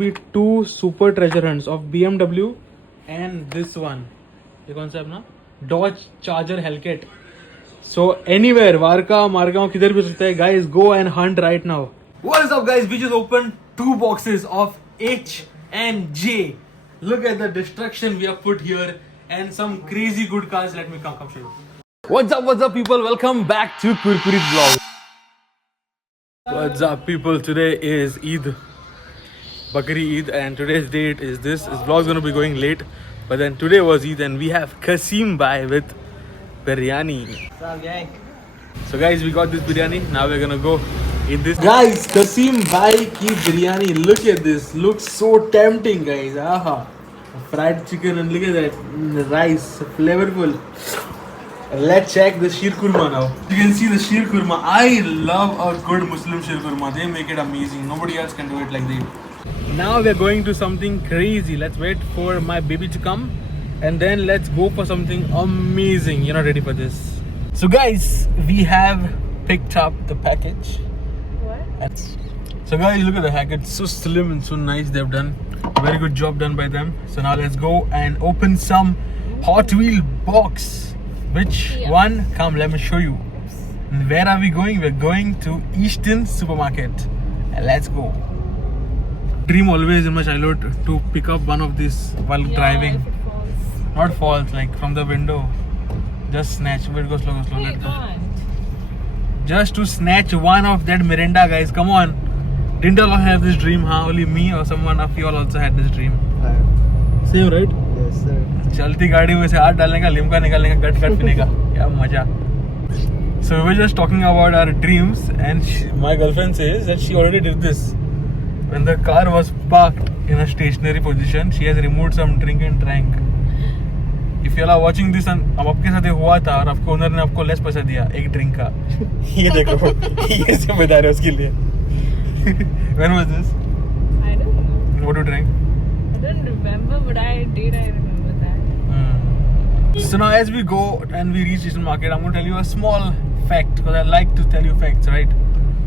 Be two super treasure hunts of BMW and this one. ये कौन सा है अपना Dodge Charger Hellcat. So anywhere, Varka, Margaon, किधर भी हो सकता है. Guys, go and hunt right now. What is up, guys? We just opened two boxes of H and J. Look at the destruction we have put here and some crazy good cars. Let me come show you. What's up, people? Welcome back to Kurkurit Vlog. What's up, people? Today is Eid. Bakri Eid, and today's date is this. This vlog is going to be going late, but then today was Eid and we have Kasim Bhai with biryani. So guys, we got this biryani. Now we're going to go eat this. Guys, Kasim Bhai ki biryani. Look at this. Looks so tempting, guys. Aha. Fried chicken and look at that. Rice, flavorful. Let's check the sheer kurma now. You can see the sheer kurma. I love a good Muslim sheer kurma. They make it amazing. Nobody else can do it like they. Now we're going to something crazy. Let's wait for my baby to come and then let's go for something amazing. You're not ready for this. So guys, we have picked up the package. What? So guys, look at the package. So slim and so nice. They've done a very good job done by them. So now let's go and open some Hot Wheel box. Which one? Come, let me show you. And where are we going? We're going to Eastern Supermarket. Let's go. Dream always in my childhood to pick up one of these while driving. If it falls. Not falls, like from the window. Just snatch. Wait, go slow, No, you let go. can't. Just to snatch one of that Mirinda, guys. Come on. Didn't all have this dream, huh? Only me or someone of you all also had this dream. Same, right? Yes, sir. चलती गाड़ी में से हाथ डालने का, लिमका निकालने का, गट गट पीने का, क्या मजा. So we were just talking about our dreams, and my girlfriend says that she already did this. When the car was parked in a stationary position, she has removed some drink and drank. If you are watching this, and अब आपके साथ ये हुआ था और आपको owner ने आपको लेस पैसा दिया एक ड्रिंक का, ये देखो, ये जिम्मेदार है उसके लिए. When was this? I don't know. What you drank? I don't remember, but I remember that. So now as we go and we reach Eastern Market, I'm going to tell you a small fact because I like to tell you facts, right?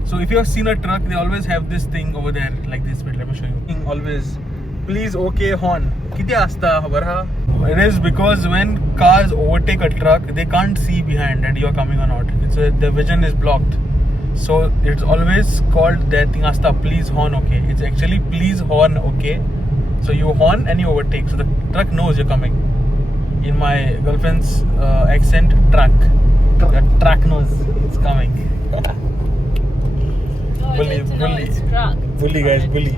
So if you have seen a truck, they always have this thing over there like this. Wait, let me show you. Always, please okay horn. Kite asta barha? It is because when cars overtake a truck, they can't see behind that you are coming or not. The vision is blocked. So it's always called that thing asta. Please horn okay. It's actually please horn okay. So you horn and you overtake. So the truck knows you're coming. In my girlfriend's accent, truck. The truck knows it's coming. Oh, Bully, it's, no, bully. it's truck. Bully guys, bully.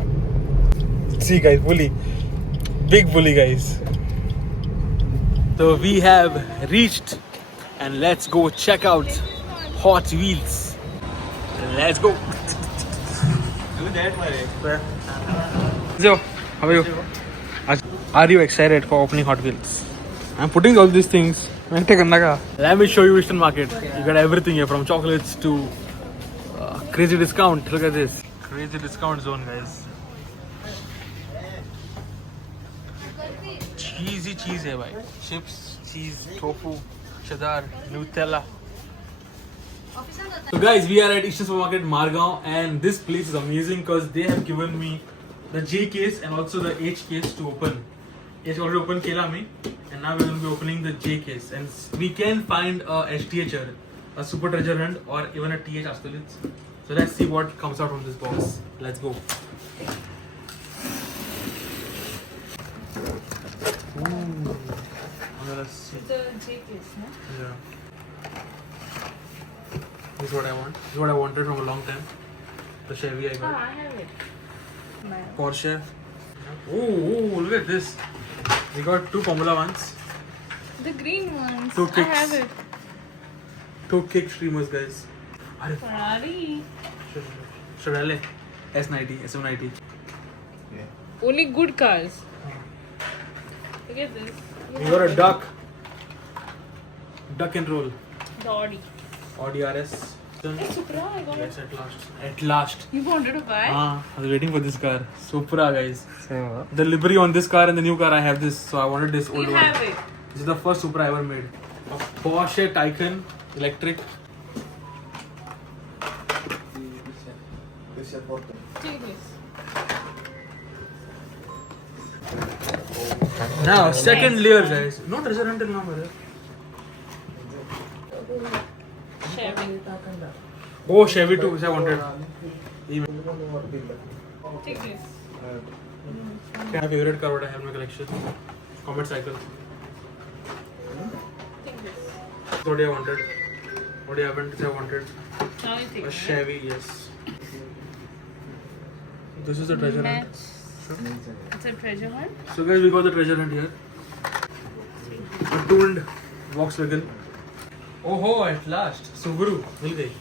See guys, bully. Big bully guys. So we have reached and let's go check out Hot Wheels. Let's go. Do that, my So, how are you? Are you excited for opening Hot Wheels? I'm putting all these things. Let me show you Eastern Market. You got everything here from chocolates to crazy discount. Look at this. Crazy discount zone, guys. Cheesy cheese hai bhai. Chips, cheese, tofu, cheddar, Nutella. So guys, we are at Eastern Supermarket Margaon and this place is amazing because they have given me the J case and also the H case to open. H already opened Kela me and now we're going to be opening the J case and we can find a STHR, a Super Treasure Hunt or even a TH Astolitz. So let's see what comes out from this box. Let's go. Ooh. It's a J case, no? Yeah. This is what I want. This is what I wanted from a long time. The Chevy I Oh, got. I have it. No. Porsche. Oh, look at this. We got two Formula Ones. The green ones. Two I kicks. have it. Two kick streamers, guys. Ferrari. Chevrolet S90, SM90. Only good cars. Look at this. We got a duck. Duck and roll. The Audi. Audi RS. Hey, Supra, I got it. Yes, at last. At last. You wanted to buy? I was waiting for this car. Supra, guys. Same, The livery on this car and the new car, I have this. So I wanted this old You one. have it. This is the first Supra I ever made. A Porsche Taycan electric. Take this. Now, second layer, guys. No treasure hunt till now, brother. Chevy. Oh, Chevy too, which I wanted. Take this. My favorite car what I have in my collection. Comet Cycle. Take this. What I wanted. What I haven't, which I wanted. Now you take A it. Chevy, yes. This is the treasure hunt. Match. It's a treasure hunt. So guys, we got the treasure hunt here. A tuned Volkswagen. Oh ho, at last. Subaru. Mil gayi.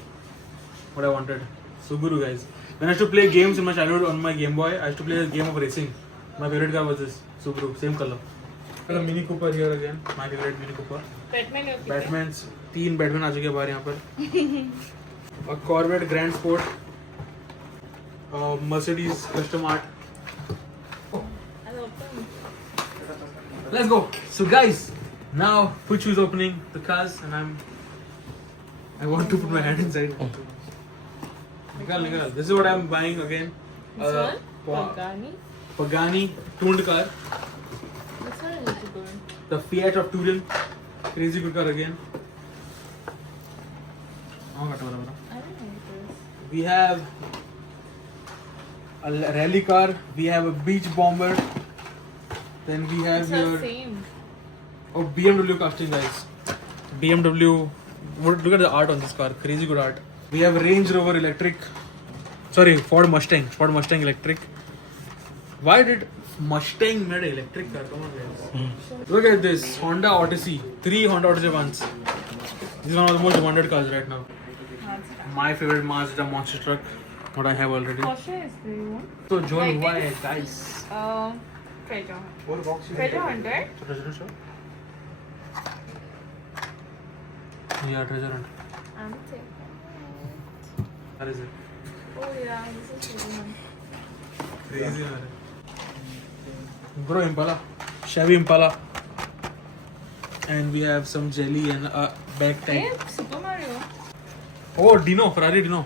What I wanted. Subaru, guys. When I used to play games in my childhood on my Game Boy, I used to play a game of racing. My favorite car was this. Subaru. Same color. There's a Mini Cooper here again. My favorite Mini Cooper. Batman your Batman's 3 Batman आ चुके हैं बाहर यहाँ पर. A Corvette Grand Sport. Mercedes Custom Art. I'll open. Let's go. So guys, now Puchu is opening the cars and I want to put my hand inside. Nikal. This is what I'm buying again. This one? Pa- Pagani. Pagani tuned car. This one is good. The Fiat of Turin. Crazy good car again. I don't know what We have a rally car. We have a beach bomber. Then we have this is. It's here the same. oh BMW casting, guys. BMW. Look at the art on this car. Crazy good art. We have Range Rover electric. Sorry, Ford Mustang. Ford Mustang electric. Why did Mustang made an electric car? Come on, guys. Look at this Honda Odyssey. 3 Honda Odyssey ones. This is one of the most demanded cars right now. Mazda. My favorite Mazda monster truck. What I have already. Porsche is the one. So John, Like why this? guys? Treasure hunt. What box you Treasure hunt, right? So treasure hunt, sir? Yeah, treasure hunt. I'm taking it. Where is it? Oh yeah, this is treasure hunt. Crazy, man. Bro, Impala. Chevy Impala. And we have some jelly and a back tank. Hey, Super Mario. Oh, Dino, Ferrari Dino.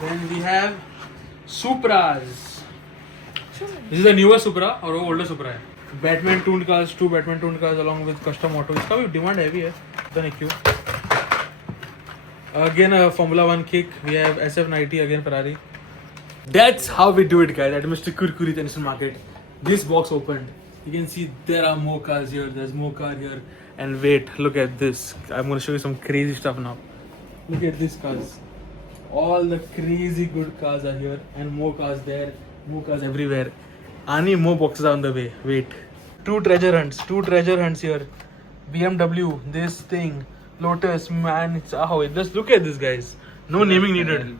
Then we have Supras. This is the newer Supra or older Supra? Batman tuned cars, 2 Batman tuned cars along with custom auto. इसका भी demand heavy है. पता नहीं क्यों. Again a Formula 1 kick. We have SF90 again Ferrari. That's how we do it, guys. At Mr. Kurkuri Tension Market. This box opened. You can see there are more cars here. There's more car here. And wait, look at this. I'm going to show you some crazy stuff now. Look at these cars. All the crazy good cars are here. And more cars there. More cars everywhere. Ani more boxes are on the way. Wait. 2 treasure hunts here. BMW, this thing. Lotus, man. It's just look at this, guys. No naming needed.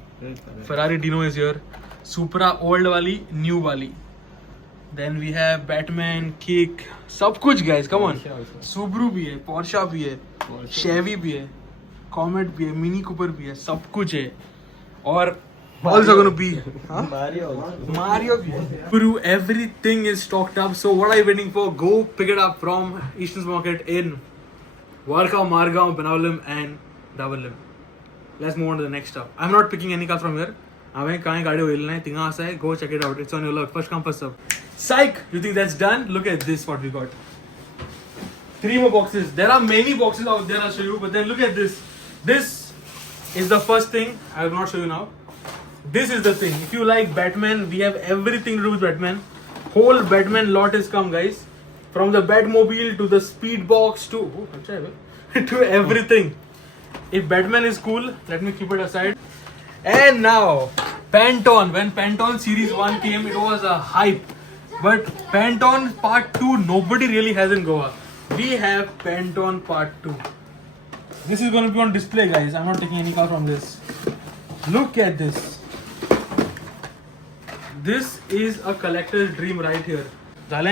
Ferrari Dino is here. Supra old wali, new wali. Then we have Batman, Kick, सब कुछ guys, come on. Subaru भी है, Porsche भी है, Chevy भी है, Comet भी है, Mini Cooper भी है, सब कुछ है. और also gonna be Mario भी है. Subaru, everything is stocked up. So what are you waiting for? Go pick it up from Eastern Market in Warka, Margao, Benaulim and Davalim. Let's move on to the next stuff. I'm not picking any car from here. हमें कहाँ गाड़ी होइलना है तिंगा आसा है. Go check it out. It's on your luck. First come first serve. Psych! You think that's done? Look at this. What we got. 3 more boxes. There are many boxes out there. I'll show you. But then look at this. This is the first thing. I will not show you now. This is the thing. If you like Batman, we have everything to do with Batman. Whole Batman lot is come, guys. From the Batmobile to the speed box to to everything. If Batman is cool, let me keep it aside. And now, Pantone. When Pantone Series 1 came, it was a hype. But Pantone Part 2, nobody really has in Goa. We have Pantone Part 2. This is going to be on display, guys. I'm not taking any car from this. Look at this. This is a collector's dream right here. The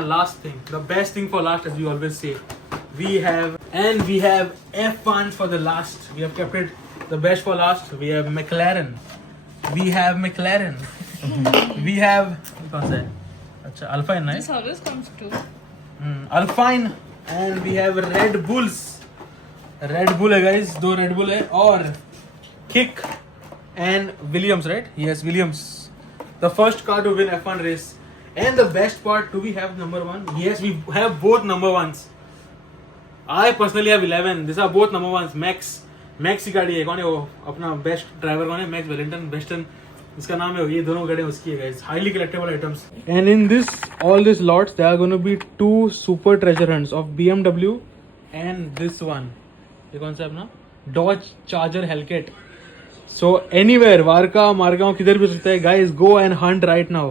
last thing, the best thing for last, as we always say. We have F1 for the last. We have kept it the best for last. We have McLaren. We have Alpine, This right? always comes too. Alpine. And we have Red Bulls. Red Bull hai, guys. 2 Red Bull hai. Or Kick and Williams, right? Yes, Williams. The first car to win F1 race. And the best part, do we have number one? Yes, we have both number ones. I personally have 11. These are both number ones. Max की गाड़ी है. कौन है वो अपना best driver? कौन है? Max वेलेंटन बेस्टन इसका नाम है. ये दोनों गाड़ियां उसकी है guys. Highly collectable items. And in this all these lots there are going to be 2 super treasure hunts of BMW and this one. ये कौन सा है अपना? Dodge Charger Hellcat. So anywhere Varca Margao किधर भी हो सकता है. Guys, go and hunt right now.